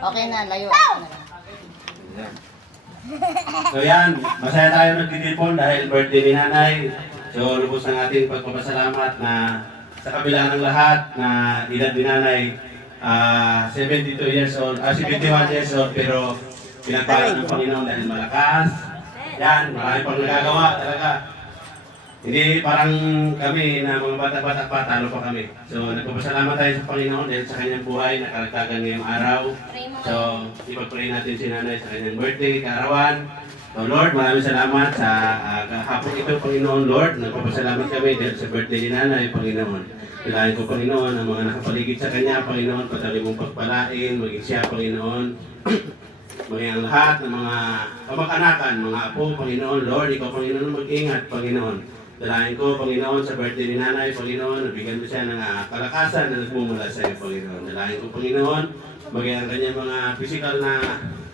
Okay na, layo. So yan, masaya tayo nagtitipon dahil birthday ni nanay. So lubos ng ating pagpapasalamat na sa kabila ng lahat na edad ni nanay, 72 years old, 71 years old, pero pinagpala ng Panginoon dahil malakas. Yan, marami pang nagagawa talaga. Hindi parang kami na mga bata-bata pa, talo pa kami. So nagpapasalamat tayo sa Panginoon dahil sa kanyang buhay, nakalagtagan ngayong araw. So ipag-pray natin si nanay sa kanyang birthday, kaarawan. So Lord, maraming salamat sa hapon ito, Panginoon. Lord, nagpapasalamat kami dahil sa birthday ni nanay, Panginoon. Pilahin ko, Panginoon, ang mga nakapaligid sa kanya, Panginoon, patuloy mong pagpalain, maging siya, Panginoon. Maging ang lahat ng mga kamag-anakan, mga apo, Panginoon. Lord, ikaw, Panginoon, mag-ingat, Panginoon. Dalahin ko, Panginoon, sa birthday ni nanay, Panginoon, nabigyan mo siya ng kalakasan na nagmumula sa iyo, Panginoon. Dalahin ko, Panginoon, maging ang kanyang mga physical na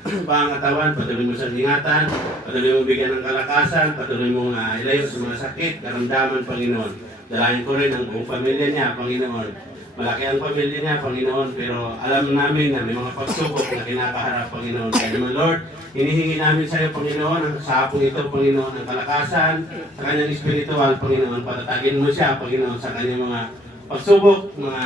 pangatawan, patuloy mo sa ingatan, patuloy mo bigyan ng kalakasan, patuloy mo ilayo sa mga sakit, karamdaman, Panginoon. Dalahin ko rin ang buong pamilya niya, Panginoon. Malaki ang pamilya niya, Panginoon, pero alam namin na may mga pagsubok na kinakaharap, Panginoon. Kaya naman, Lord, hinihingi namin sa iyo, Panginoon, sa hapong ito, Panginoon, ang kalakasan, sa kanyang espiritual, Panginoon. Patatagin mo siya, Panginoon, sa kanyang mga pagsubok, mga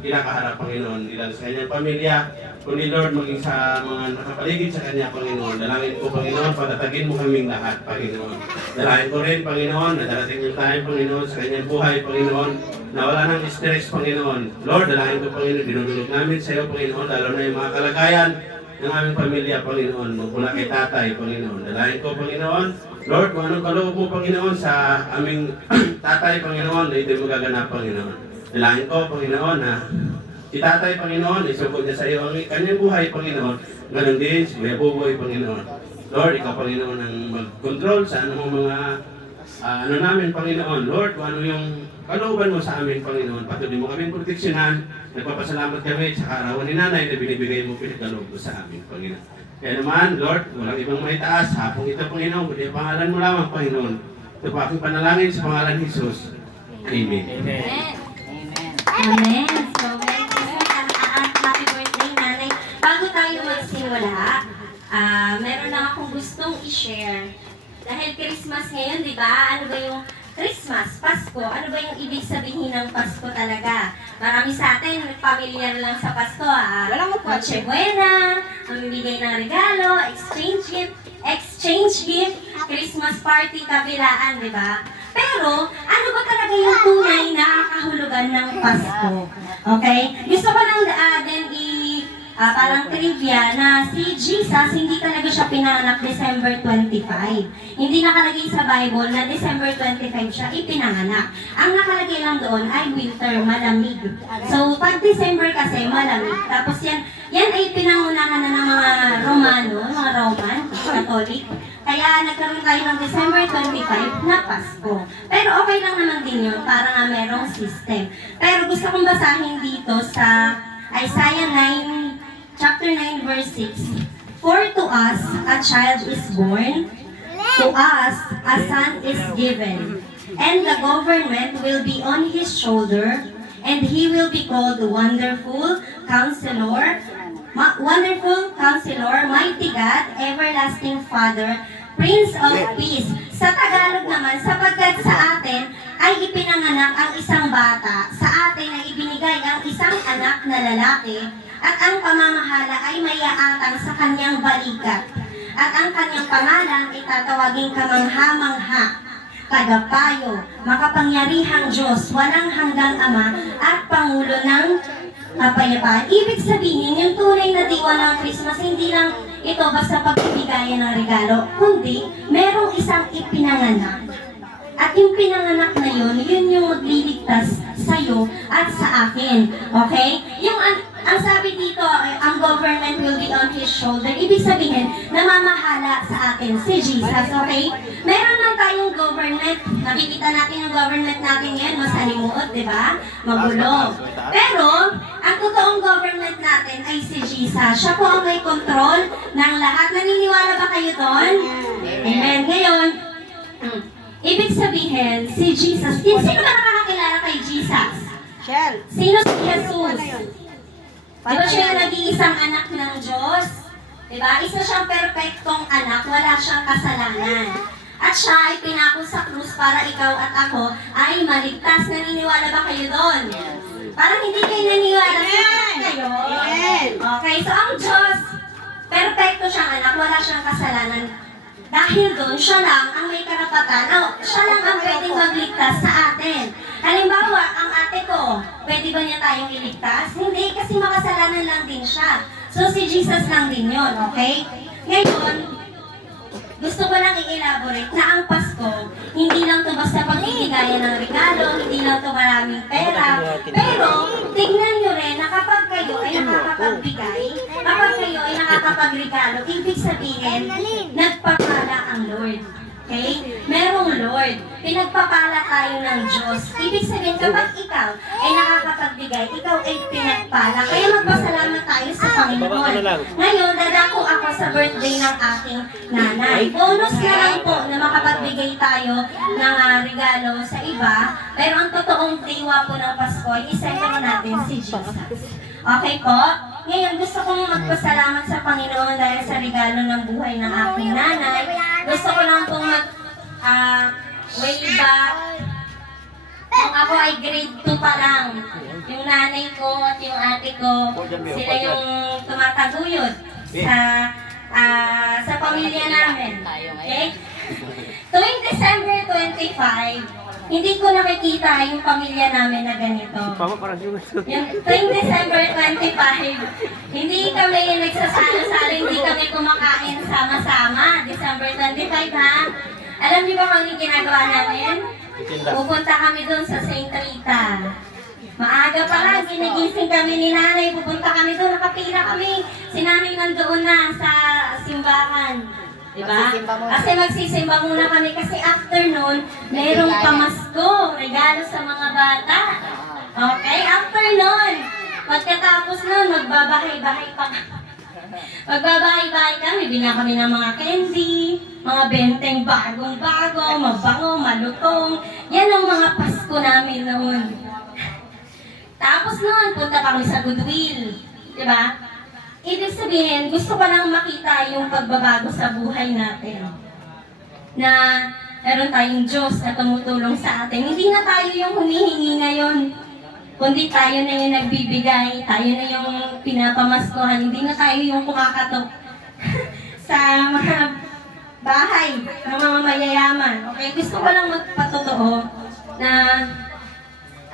kinakaharap, Panginoon. Hindi lang sa kanyang pamilya, kundi Lord, maging sa mga nakapaligid sa kanya, Panginoon. Dalangin ko, Panginoon, patatagin mo kaming lahat, Panginoon. Dalangin ko rin, Panginoon, na darating yung tayo, Panginoon, sa kanyang buhay, Panginoon, na wala nang stress, Panginoon. Lord, dalangin ko, Panginoon, dinudulog namin sa iyo, Panginoon, lalo na yung mga kalagayan ng aming pamilya, Panginoon, mula kay tatay, Panginoon. Dalangin ko, Panginoon, Lord, kung anong kaloob mo, Panginoon, sa aming tatay, Panginoon, na ito mo gaganap, Panginoon. Dalangin ko, Panginoon, na si tatay, Panginoon, isugod niya sa iyo ang kanyang buhay, Panginoon. Ganon din, si Kuya Buboy, Panginoon. Lord, ikaw, Panginoon, ang mag-control sa anong mga ano namin, Panginoon. Lord, kung ano yung kalooban mo sa amin, Panginoon. Patuloy mo kaming proteksyonan. Nagpapasalamat kami sa kaarawan ni nanay na binibigay mo pinagkaloob mo sa amin, Panginoon. Kaya naman, Lord, walang ibang maitaas. Hapong ito, Panginoon, kundi ang pangalan mo lamang, Panginoon. Ito pa aking panalangin sa pangalan ni Jesus. Amen. Amen. Amen. So, happy birthday, nanay. Bago tayo magsimula, meron lang akong gustong i-share. Dahil Christmas ngayon, di ba? Ano ba yung Christmas, Pasko? Ano ba yung ibig sabihin ng Pasko talaga? Marami sa atin, familiar lang sa Pasko, Noche Buena, mamimigay ng regalo, exchange gift, Christmas party, kabilaan, di ba? Pero, ano ba talaga yung tunay na kahulugan ng Pasko? Okay? Gusto ko lang din parang trivia na si Jesus, hindi talaga siya pinanganak December 25. Hindi nakalagay sa Bible na December 25 siya ipinanganak. Ang nakalagay lang doon ay winter, malamig. So, pag December kasi, malamig. Tapos yan ay pinangunahan na ng mga mga Roman, Catholic. Kaya nagkaroon tayo ng December 25 na Pasko. Pero okay lang naman din yun, para nga merong system. Pero gusto kong basahin dito sa Isaiah 9, chapter 9, verse 6. For to us a child is born, to us a son is given, and the government will be on his shoulder, and he will be called Wonderful Counselor, Mighty God, Everlasting Father, Prince of Peace. Sa Tagalog naman, sapagkat sa atin ay ipinanganak ang isang bata, sa atin ay ibinigay ang isang anak na lalaki, at ang pamamahala ay mayaatang sa kanyang balikat. At ang kanyang pangalan ay tatawaging kamangha-mangha, tagapayo, makapangyarihang Diyos, walang hanggang Ama, at Pangulo ng kapayapaan. Ibig sabihin, yung tunay na diwa ng Christmas, hindi lang ito basta pagbibigayan ng regalo, kundi merong isang ipinanganak. At yung pinanganak na yun yung magliligtas sa'yo at sa akin. Okay? Yung ang sabi dito, ang government will be on his shoulder. Ibig sabihin, namamahala sa atin si Jesus. Okay? Meron lang tayong government. Nakikita natin yung government natin ngayon, masalimuot, di ba? Magulo. Pero, ang totoong government natin ay si Jesus. Siya po ang may control ng lahat. Naniniwala ba kayo doon? Amen. Ngayon, ibig sabihin, si Jesus, sino ba nakakakilala kay Jesus? Shell. Sino si Jesus? Di ba siya nag-iisang anak ng Diyos? Diba? Isa siyang perpektong anak, wala siyang kasalanan. At siya ay pinako sa krus para ikaw at ako ay maligtas. Naniniwala ba kayo doon? Parang hindi kayo naniniwala sa kayo. Okay, so ang Diyos, perpekto siyang anak, wala siyang kasalanan. Dahil doon, siya lang ang may karapatan. Siya lang ang pwedeng magligtas sa atin. Halimbawa, ang ate ko, pwede ba niya tayong iligtas? Hindi, kasi makasalanan lang din siya. So, si Jesus lang din yun, okay? Ngayon, gusto ko lang i-elaborate na ang Pasko, hindi lang ito basta pagbibigayan ng regalo, hindi lang ito maraming pera, pero tignan nyo rin na kapag kayo ay nakakapagbigay, kapag kayo ay nakakapagregalo, ibig sabihin, nagpapala ang Lord. Okay? Merong Lord. Pinagpapala tayo ng Diyos. Ibig sabihin, kapag ikaw ay nakakapagbigay, ikaw ay pinagpala. Kaya magpasalamat tayo sa Panginoon. Ngayon, dadako ako sa birthday ng aking nanay. Bonus na lang po na makapagbigay tayo ng regalo sa iba. Pero ang totoong diwa po ng Pasko ay isentro natin si Jesus. Okay po? Ngayon, gusto kong magpasalamat sa Panginoon dahil sa regalo ng buhay ng aking nanay. Gusto ko lang pong way back, nung ako ay grade 2 pa lang, yung nanay ko at yung ate ko, sila yung tumataguyod sa pamilya namin. Okay? Tuwing December 25, hindi ko nakikita yung pamilya namin na ganito. Yung tuwing December 25, hindi kami nagsasalo-salo, hindi kami kumakain sama-sama. December 25 ha. Alam niyo ba kung anong ginagawa namin? Pupunta kami doon sa St. Rita. Maaga pa lang, ginigising kami ni nanay, pupunta kami doon, nakapila kami. Si nanay nandoon na sa simbahan. Diba? Kasi magsisimba muna kami kasi after nun, mayroong pamasko, regalo sa mga bata. Okay? After nun, pagkatapos nun, magbabahay-bahay pa magbabahay-bahay kami, binila kami ng mga candy, mga benteng bagong-bago, mabango, malutong. Yan ang mga Pasko namin noon. Tapos noon, punta pa kami sa Goodwill. Diba? Ibig sabihin, gusto ko lang makita yung pagbabago sa buhay natin. Na meron tayong Diyos na tumutulong sa atin. Hindi na tayo yung humihingi ngayon. Kundi tayo na yung nagbibigay, tayo na yung pinapamaskuhan. Hindi na tayo yung kumakatok sa mga bahay ng mga mayayaman. Okay, gusto ko lang magpatotoo na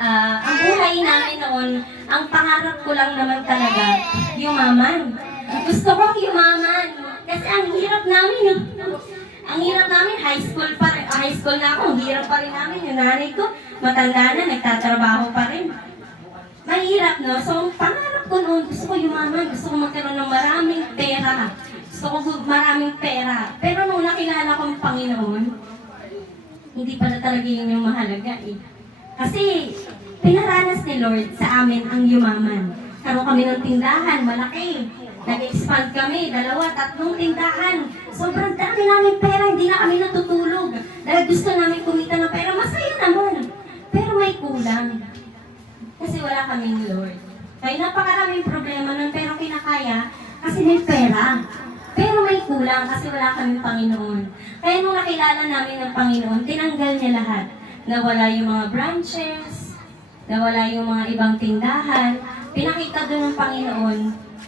ang buhay namin noon, ang pangarap ko lang naman talaga, yumaman. Gusto kong yumaman. Kasi ang hirap namin, ang hirap namin, high school na ako, ang hirap pa rin namin. Yung nanay ko, matanda na, nagtatrabaho pa rin. Mahirap, no? So, ang pangarap ko noon, gusto ko yumaman, gusto ko magkaroon ng maraming pera. Gusto ko maraming pera. Pero nung nakilala ko ang Panginoon, hindi pala talaga yun yung mahalaga eh. Kasi, pinaranas ni Lord sa amin ang yumaman. Karoon kami ng tindahan, malaki. Nag-expand kami, 2, 3 tindahan. Sobrang dami namin pera, hindi na kami natutulog. Dahil gusto namin kumita ng pera, masaya naman. Pero may kulang. Kasi wala kaming Lord. Kaya napakaraming problema nun, pero kinakaya kasi may pera. Pero may kulang kasi wala kaming Panginoon. Kaya nung nakilala namin ng Panginoon, tinanggal niya lahat. Nawala yung mga branches, nawala yung mga ibang tindahan. Pinakita doon ng Panginoon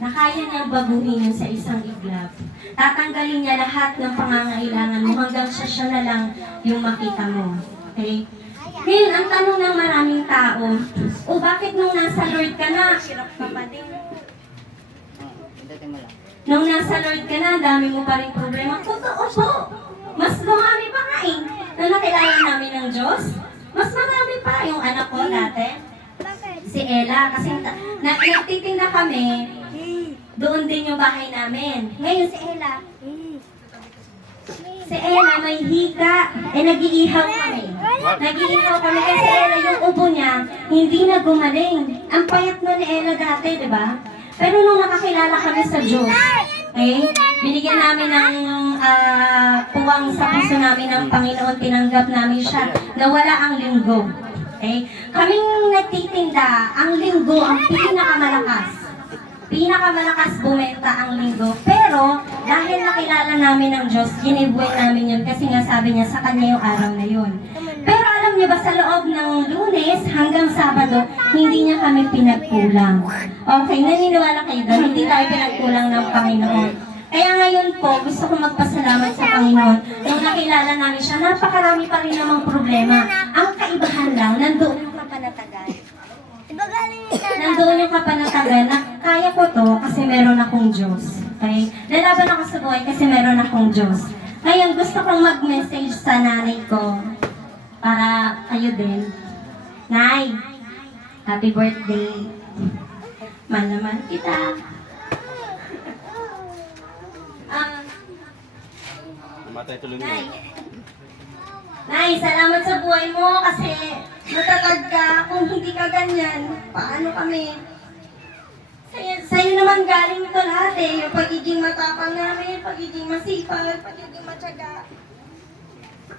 na kaya niyang baguhin yun sa isang iglap. Tatanggalin niya lahat ng pangangailangan mo hanggang siya na lang yung makita mo. Okay? Ngayon, ang tanong ng maraming tao, bakit nung nasa Lord ka na, nung nasa Lord ka na, dami mo pa rin problema. Totoo po. Mas dumami pa nga eh. Nung nakilala namin ng Diyos, mas marami pa yung anak ko dati. Si Ella, kasi nagtitinda kami, doon din yung bahay namin. Ngayon si Ella, may hika, nag-iihaw kami. Nag-iihaw kami kasi Ella, yung ubo niya, hindi na gumaling. Ang payat mo ni Ella dati, di ba? Pero nung nakakilala kami sa Diyos, binigyan namin ng puwang sa puso namin ng Panginoon, tinanggap namin siya, nawala ang linggo. Okay? Kaming nagtitinda, ang linggo ang pinakamalakas. Pinakamalakas bumenta ang linggo. Pero, dahil nakilala namin ang Diyos, ginibuhay namin yun kasi nga sabi niya sa Kanya yung araw na yun. Pero alam niyo ba, sa loob ng Lunes hanggang Sabado, hindi niya kami pinagkulang. Okay, naniniwala kayo doon, hindi tayo pinagkulang ng Panginoon. Kaya ngayon po, gusto ko magpasalamat sa Panginoon. Nung nakilala namin siya, napakarami pa rin namang problema. Ang kaibahan lang, nandoon yung kapanatagan. Nandoon yung kapanatagan na kaya ko to kasi meron akong Diyos. Okay? Lalaban ako sa buhay kasi meron akong Diyos. Ngayon, gusto kong mag-message sa nanay ko para kayo din. Nay, happy birthday. Mahal naman kita. Namatay tuloy mo. Nay, salamat sa buhay mo kasi matatag ka. Kung hindi ka ganyan, paano kami? Sa'yo naman galing ito lahat eh. Yung pagiging matapang namin, pagiging masipag, pagiging matyaga.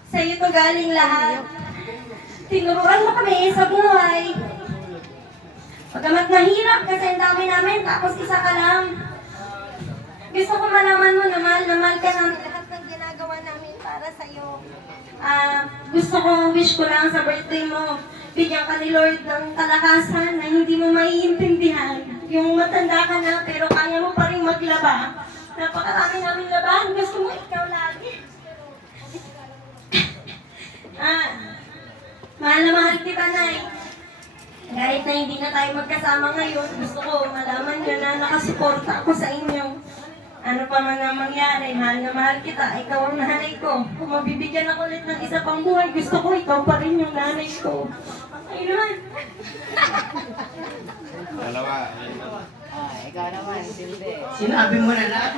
Sa'yo ito galing lahat. Tinuruan mo kami sa buhay. Pagkamat nahirap kasi ang dami namin, tapos isa ka lang. Gusto ko malaman mo na mahal ka namin lahat ng ginagawa namin para sa'yo. Gusto ko, wish ko lang sa birthday mo, bigyan ka ni Lord ng kalakasan na hindi mo maiintindihan. Yung matanda ka na, pero kaya mo pa rin maglaba. Napakarami namin laban, gusto mo ikaw lagi. Mahal na mahal kita, Nay. Kahit na hindi na tayo magkasama ngayon, gusto ko malaman nyo na nakasuporta ako sa inyo. Ano pa man ang mangyari, mahal na mahal kita, ikaw ang nanay ko. Kung mabibigyan ako ulit ng isa pang buhay, gusto ko ikaw pa rin yung nanay ko. Ay naman. Dalawa. Ikaw naman, silbi. Sinabi mo na lahat.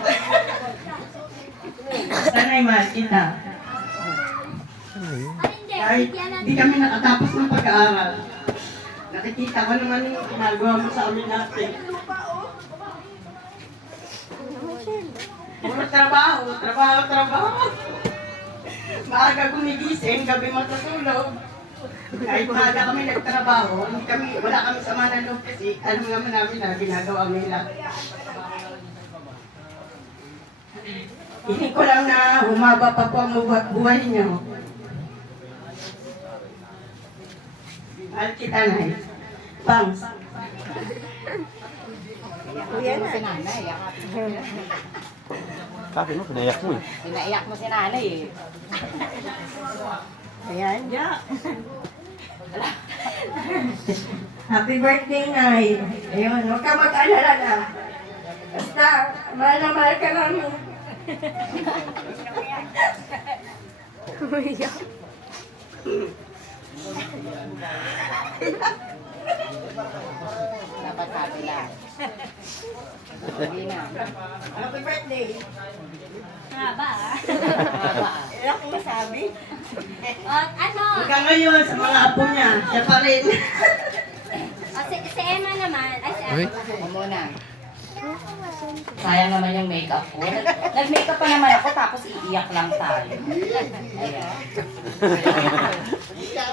Sana'y mahal kita. Kahit di kami nakatapos ng pag-aaral, nakikita ko naman yung ginagawa mo sa amin natin. Puro trabaho. Maaga gumigising, gabi matutulog. Kahit maaga kami nagtrabaho, wala kami sama ng loob kasi alam naman namin na ginagawa nila. Hindi ko lang na humaba pa po ang buhay niyo. Mahal kita, Nay. Bangs. Kuya mo si nanay, yakapin mo. Sabi mo, pinayak mo eh. Pinaiyak mo si nanay eh. Ayan, ya. Happy birthday, Nay. Ayun, huwag ka mag-alala na. Basta, mahal na mahal ka namin. Dapat happy lang. Hindi na. Happy birthday. Haba Haba. Wala akong masabi. Ano? Hanggang ngayon, sa mga apo niya, siya pa rin. Si Emma naman. Ay, si Emma. Ako muna. Sayang naman yung makeup ko. Nag-makeup pa naman ako tapos iiyak lang tayo. Ayan.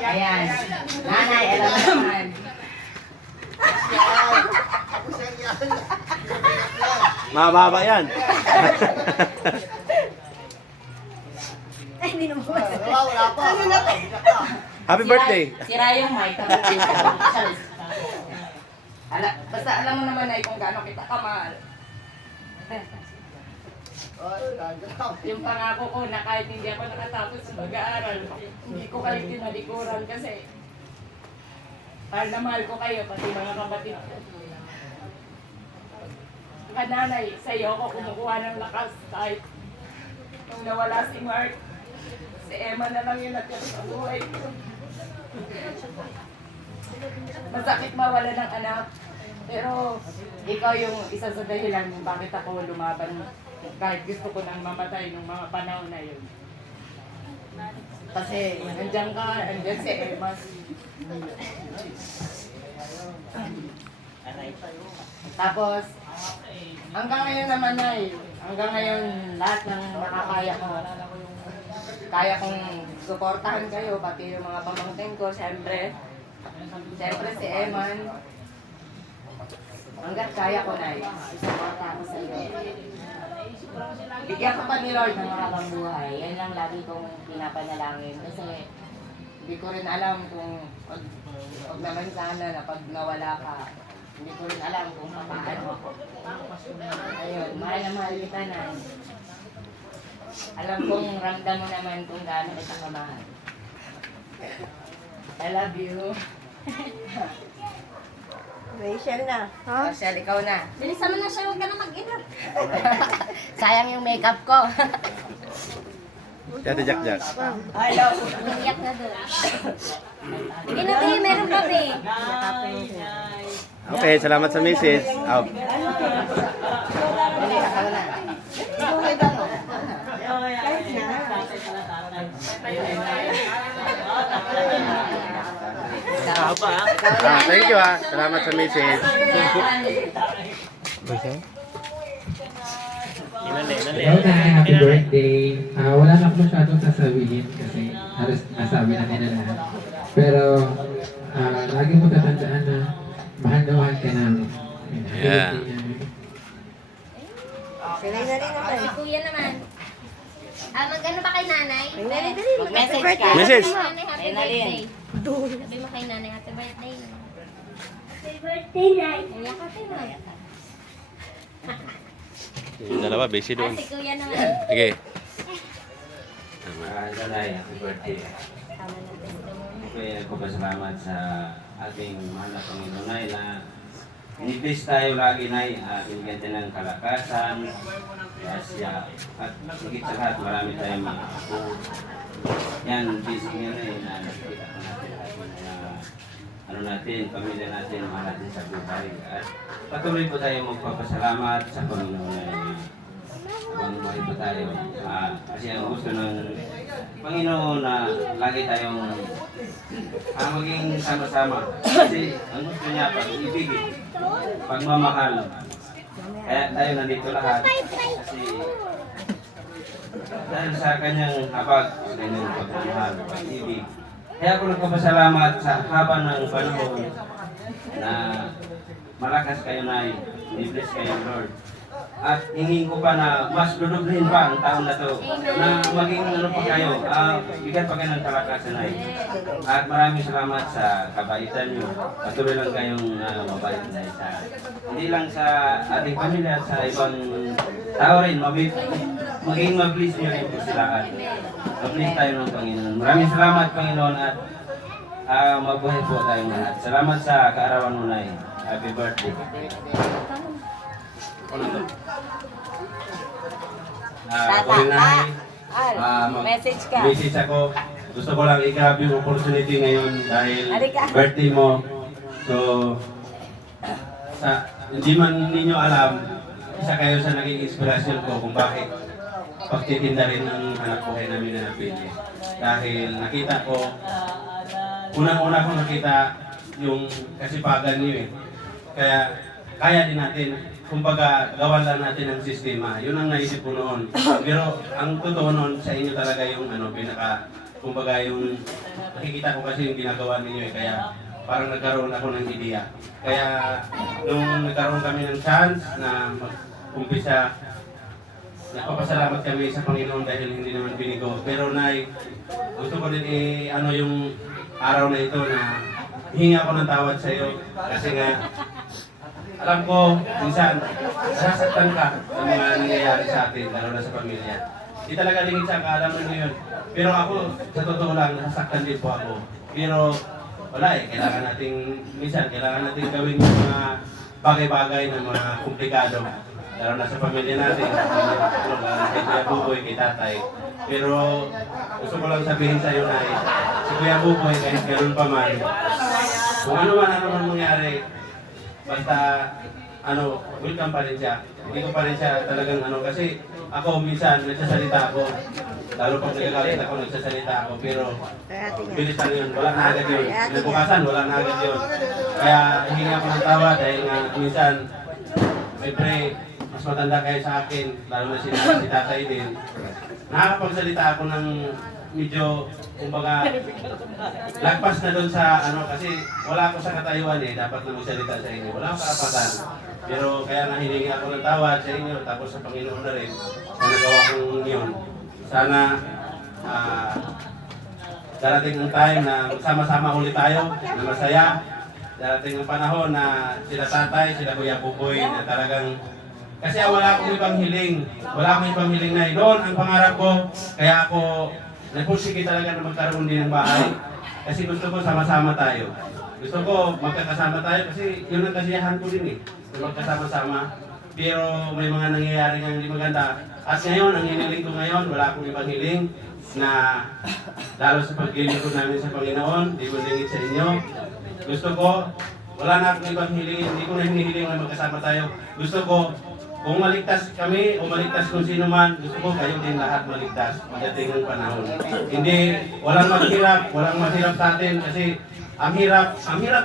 Ayan. Nanay, alam mo naman. Mababa yan. Ay, hindi naman ba? Happy birthday. Sira yung mic. Basta alam mo naman na kung gaano kita kamahal. Yung pangako ko na kahit hindi ako nakatapos sa mag-aaral, hindi ko kayo tinalikuran kasi mahal na mahal ko kayo, pati mga kapatid ko. Kananay, sa'yo ako kumukuha ng lakas kahit nung nawala si Mark, si Emma na lang yung natira sa buhay ko. Masakit mawala ng anak, pero ikaw yung isa sa dahilan kung bakit ako lumaban kahit gusto ko nang mamatay nung mga panahon na yun. Kasi nandiyan ka, nandiyan si Emma. Tapos, hanggang ngayon naman hanggang ngayon lahat ng makakaya ko, kaya kong suportahan kayo, pati yung mga pamangkin ko, siyempre si Eman. Hanggat kaya ko na, isuporta ko sa iyo. bigyan ka pa ni Lord ng makakang buhay. Yan lang lagi kong pinapanalangin. Kasi hindi ko rin alam kung wag naman sana na pag nawala ka, hindi ko rin alam kung paano. Ayun, mahal na mahal kita na. Alam kong ramdam mo naman kung gaano kita kamahal. I love you. Rachel na. Rachel, ikaw na. Bilisan mo na siya, huwag ka na mag-inap. Sayang yung makeup ko. Ate Jack Jack. Hello. Iyak na doon. Sige na, Bea, meron pa, Bea. Okay, salamat sa message. Oh. Dali, akala na. Kahit na. Thank you Salamat sa message. Hello na, happy birthday. Wala na ako masyadong sasabihin kasi halos nasabi na nila lahat. Pero lagi mo tatandaan na mahal ka namin. Happy Yeah. birthday namin. Sinay na rin naman. Si Kuya naman. Mag-ano ba kay nanay? Mag-message ka. Message. Nanay, happy Renalyn. birthday. Sabi mo kay nanay, happy birthday. Happy birthday, Nay. Iyak ka, Nay. Yung dalawa, busy doon. Si Kuya naman. Okay. Nanay, happy birthday. Tama na testimony. Okay, nagpapasalamat sa ating mahal na Panginoon Nay na inibis tayo lagi Nay, binigyan tayo ng kalakasan, grasya, at higit sa lahat marami tayong mga apo. Yan, busy ngayon na nakikita ko natin lahat ng mga ano natin, pamilya natin, mahal natin sa buhay. At patuloy po tayo magpapasalamat sa Panginoon Nay. Habang buhay po tayo. Kasi ang gusto ng Panginoon na lagi tayong maging sama-sama. Kasi ang gusto niya pag-ibig, pagmamahal. Kaya tayo nandito lahat. Kasi dahil sa kanyang habag, sa kanyang pagmamahal, pag-ibig. Kaya ako nagpapasalamat sa haba ng panahon na malakas kayo na i-bless kayo Lord. At hingin ko pa na mas dudublin pa ang taon na to na maging ano pa kayo, bigyan pa kayo ng kalakasan ay. At maraming salamat sa kabaitan nyo. Patuloy lang kayong mabait na sa hindi lang sa ating pamilya, sa ibang tao rin. Maging mag-bless nyo rin po sila at mag-bless tayo ng Panginoon. Maraming salamat Panginoon at mabuhay po tayong lahat. Salamat sa kaarawan mo na. Happy birthday. Message ka. Message ako. Gusto ko lang i-grab yung opportunity ngayon dahil birthday mo. So, hindi man ninyo alam, isa kayo sa naging inspirasyon ko kung bakit pagtitinda rin ng hanap buhay namin na napili. Dahil nakita ko, unang-una ko nakita yung kasipagan niyo eh. Kaya kaya din natin. Kumbaga, gawan lang natin ang sistema. Yun ang naisip ko noon. Pero ang totoo noon, sa inyo talaga yung kumbaga yung nakikita ko kasi yung ginagawa ninyo eh. Kaya parang nagkaroon ako ng ideya. Kaya nung nagkaroon kami ng chance na mag-umpisa, nagpapasalamat kami sa Panginoon dahil hindi naman binigo. Pero gusto ko din yung araw na ito na hingi ako ng tawad sa iyo. Kasi nga, alam ko, minsan, nasasaktan ka sa mga nangyayari sa atin, lalo na sa pamilya. Hindi talaga lingid sa alam mo yun. Pero ako, sa totoo lang, nasasaktan din po ako. Pero wala kailangan nating gawin yung mga bagay-bagay na mga komplikado. Lalo na sa pamilya natin, kay Kuya Buboy, kay Tatay. Pero gusto ko lang sabihin sa iyo na si Kuya Buboy, kahit ganoon pa man, kung ano man mangyari, basta welcome pa rin siya. Hindi ko pa rin siya talagang kasi ako minsan nagsasalita ako. Lalo pag nagagalit ako, nagsasalita ako. Pero bilis lang yun, wala na agad yun. Bukasan, wala na agad yun. Kaya hihingi ako ng tawa dahil nga minsan, siyempre, mas matanda kayo sa akin, lalo na si Tatay din. Nakakapagsalita ako ng medyo, kumbaga, lagpas na doon sa kasi wala ako sa katayuan dapat na magsalita sa inyo. Wala akong karapatan. Pero kaya nahilingi ako ng tawad sa inyo, tapos sa Panginoon na rin, na nagawa kong yun. Sana darating ang time na sama-sama ulit tayo, na masaya. Darating ang panahon na sila tatay, sila Kuya Buboy, na talagang kasi wala akong ibang hiling. Wala akong ibang hiling na noon ang pangarap ko. Kaya ako nagpursige talaga na magkaroon din ng bahay. Kasi gusto ko sama-sama tayo. Gusto ko magkakasama tayo kasi yun ang kasiyahan ko din eh. Magkasama-sama. Pero may mga nangyayari nga hindi maganda. At ngayon, ang hiniling ko ngayon, wala akong ibang hiling na lalo sa paglilingkod namin sa Panginoon, di ko lingit sa inyo. Gusto ko, wala na akong ibang hiling, hindi ko na hinihiling na magkasama tayo. Gusto ko, kung maligtas kami o maligtas kung sino man, gusto ko kayo din lahat maligtas pagdating ng panahon. Hindi, walang mahirap sa atin kasi ang hirap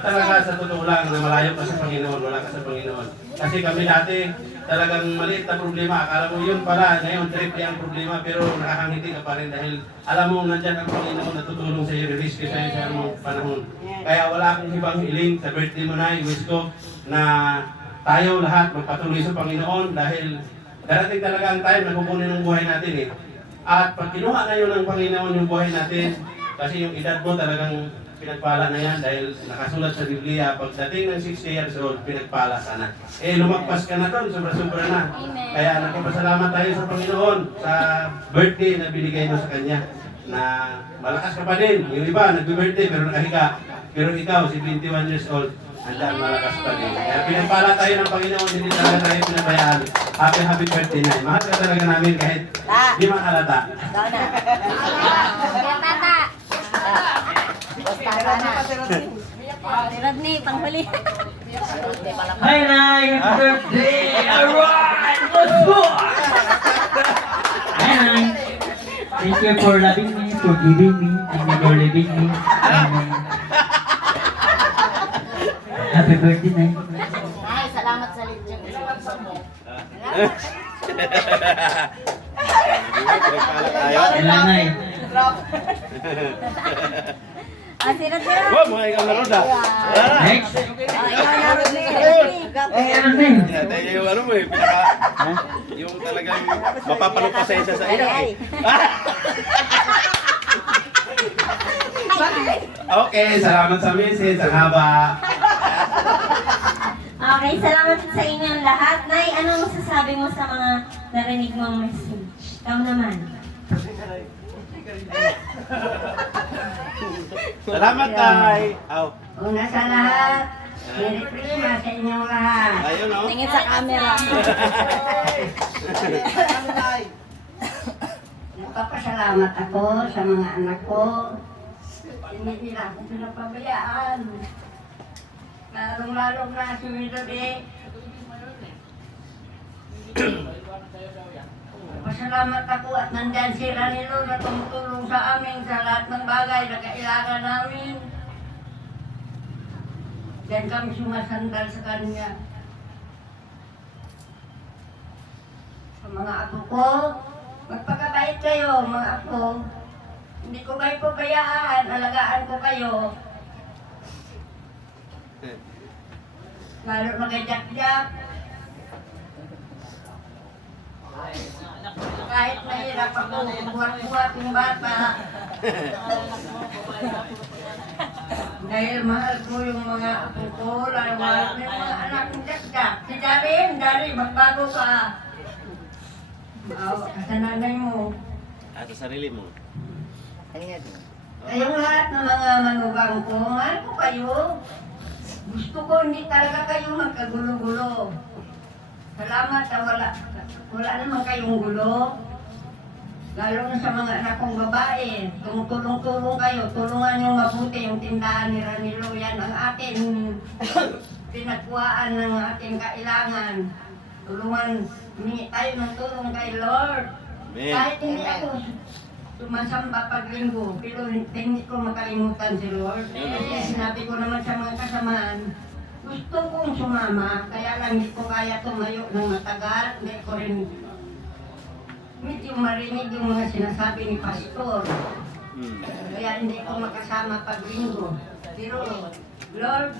talaga sa totoo lang na malayo ka sa Panginoon, wala ka sa Panginoon. Kasi kami dati talagang maliit na problema, akala mo yun pala, ngayon triple ang problema pero nakakangiti ka pa rin dahil alam mo nandyan ang Panginoon na tutulong sa iyo, rescue sa iyo sa mga panahon. Kaya wala akong ibang hiling sa birthday mo na, wish ko na tayo lahat magpatuloy sa Panginoon dahil darating talaga ang time na kukunin ang buhay natin eh. At pag kinuha na yun ng Panginoon yung buhay natin, kasi yung edad mo talagang pinagpala na yan dahil nakasulat sa Biblia, pagdating ng 60 years old, pinagpala ka na. Eh, lumagpas ka na doon, sobra-sobra na. Kaya nagpapasalamat tayo sa Panginoon sa birthday na binigay mo sa Kanya. Na malakas ka pa din. Yung iba, nagbe-birthday pero nakahiga. Pero ikaw, si 21 years old, andang malakas pa din. Kaya pinagpala tayo ng Panginoon, hindi talaga tayo pinabayaan. Happy birthday na. Mahal ka talaga namin kahit di man halata. Rodney, panghuli. Hi, Nay! Happy birthday! Alright! Let's go! Hi, Nay! Thank you for loving me, for giving me, and for living me. Amen. Happy birthday, Nay! Ay, salamat sa lechon. Kailan, Nay? Si Rodney. Wow, mga ikaw na roda. Next! Ikaw na, Rodney. Ano, Nay? Tayo yung ano mo eh, yung talagang mapapalo pa sa isa sa iyo eh. Okay, salamat sa message, ang haba. Okay, salamat sa inyong lahat. Nay, ano masasabi mo sa mga narinig mong message? Ikaw naman. Salamat, Tay. Aw. Una sa lahat, Merry Christmas sa inyong lahat. Ayun, no? Tingin sa camera. Nagpapasalamat ako sa mga anak ko. Hindi nila ako pinapabayaan. Lalong-lalo na si Wilode. Pasalamat ako at nandyan si Ranilo na tumutulong sa amin sa lahat ng bagay na kailangan namin. Diyan kami sumasandal sa kanya. Sa mga apo ko, magpakabait kayo mga apo. Hindi ko kayo pabayaan, alagaan ko kayo. Lalo na kay Jack-Jack. Kahit mahirap ako, buhat-buhat yung bata. Dahil mahal ko yung mga apo ko, lalo mahal ko yung mga anak ng Jack-Jack. Si Dari, magbago ka. Maawa ka sa nanay mo. At sa sarili mo. Kayong lahat ng mga manugang ko, mahal ko kayo. Gusto ko hindi talaga kayo magkagulo-gulo. Salamat na wala naman kayong gulo. Lalo na sa mga anak kong babae. Tumutulong-tulong kayo. Tulungan niyo mabuti yung tindahan ni Ranilo. Yan ang ating pinagkuhaan ng ating kailangan. Tulungan, humingi tayo ng tulong kay Lord. Amen. Kahit hindi ako sumasamba paglinggo, pero hindi ko makalimutan si Lord. Kasi sinabi ko naman sa mga kasamahan, gusto kong sumama, kaya lang hindi ko kaya tumayo ng matagal, hindi ko rin medyo marinig yung mga sinasabi ni Pastor. Kaya hindi ko makasama paglinggo. Pero, Lord,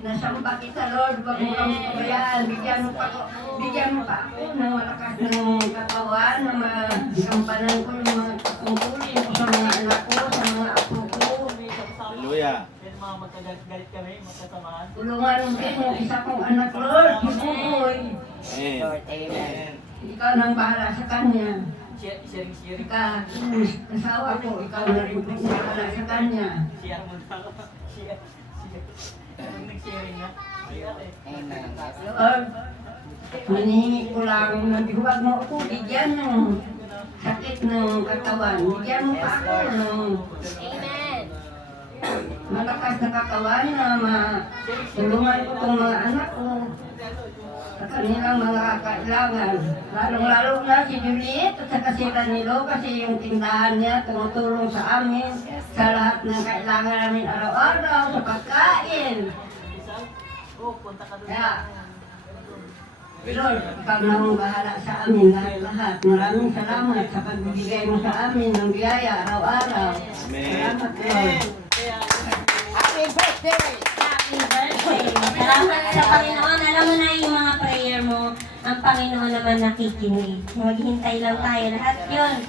Nasamba kita, Lord. Huwag mo kami pabayaan. Bigyan mo pa ako ng malakas ng katawan, na magampanan ko yung mga tungkulin ko sa mga anak ko, sa mga apo ko. Hallelujah. Tulungan mo din yung isa kong anak, Lord. Si Buboy. Amen. Lord, amen. Ikaw nang bahala sa kanya. Ikaw, asawa ko, ikaw na rin po bahala sa kanya. Amen. Lord, manihingi ko lang na huwag mo ako bigyan ng sakit ng katawan. Bigyan mo pa ako ng malakas na katawan na matulungan ko itong mga anak ko sa kanilang mga kailangan. Lalong-lalo na si Juliet at saka si Danilo kasi yung tindahan niya tumutulong sa amin sa lahat ng kailangan namin araw-araw sa pagkain. Kaya, Lord, ikaw na ang bahala sa amin lahat. Maraming salamat sa pagbibigay mo sa amin ng biyaya araw-araw. Salamat, Lord. Happy birthday! Happy birthday! Salamat sa Panginoon. Alam mo na yung mga prayer mo, ang Panginoon naman nakikinig. Maghintay lang tayo. Lahat yun,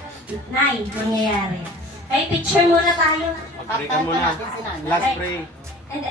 Nay, mangyayari. Ay, picture muna tayo. Pray ka muna. Last pray. And,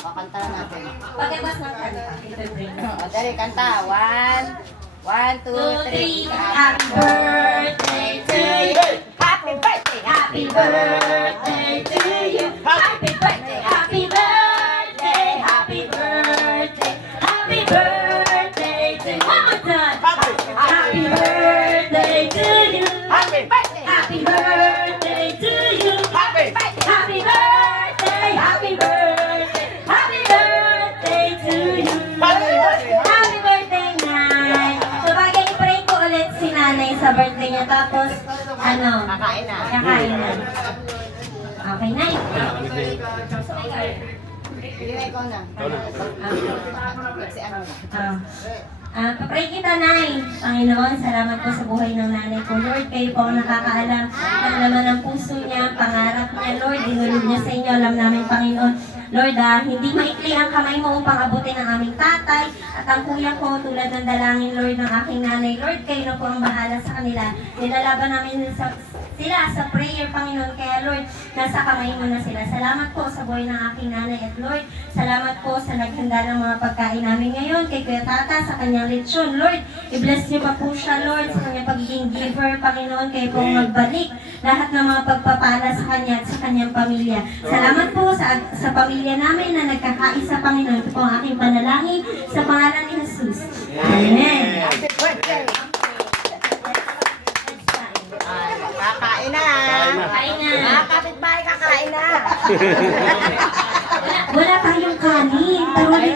Kakanta na natin. pagkabas ng kanta, ipipray na. O, dali, kanta. 1, 2, 3. Happy birthday to you. Happy birthday! Happy birthday to you. Happy birthday. Happy birthday. Happy birthday. Happy birthday to you. One more time. Happy birthday to you. Happy birthday! Happy birthday to you. Happy birthday! Happy birthday. Happy birthday. Happy birthday to you. Happy birthday, Nay. So, bagay i-pray ko ulit si Nanay sa birthday niya. Tapos, ano? Kakain na. Kakain na. Okay, Nay. Hindi na ikaw na. Ikaw na. Si ano na. Papray kita, Nay. Panginoon, salamat po sa buhay ng nanay ko. Lord, kayo po ang nakakaalam ng laman ng puso niya, pangarap niya. Lord, dinulog niya sa inyo. Alam namin, Panginoon. Lord, hindi maikli ang kamay mo upang abutin ang aming tatay at ang kuya ko tulad ng dalangin, Lord, ng aking nanay. Lord, kayo na po ang bahala sa kanila. Nilalaban namin sila sa prayer, Panginoon. Kaya, Lord, nasa kamay mo na sila. Salamat po sa buhay ng aking nanay. At Lord, salamat po sa naghanda ng mga pagkain namin ngayon kay Kuya Tata sa kanyang lechon. Lord, i-bless niyo pa po siya, Lord, sa kanyang pagiging giver, Panginoon. Kayo po magbalik lahat ng mga pagpapala sa kanya at sa kanyang pamilya. Salamat po sa pamilya namin na nagkakaisa, Panginoon. Ito po ang aking panalangin sa pangalan ni Jesus. Amen. Happy birthday! Kakain na! Kain na. Mga kapitbahay, kakain na! Wala tayong kanin. Tawagin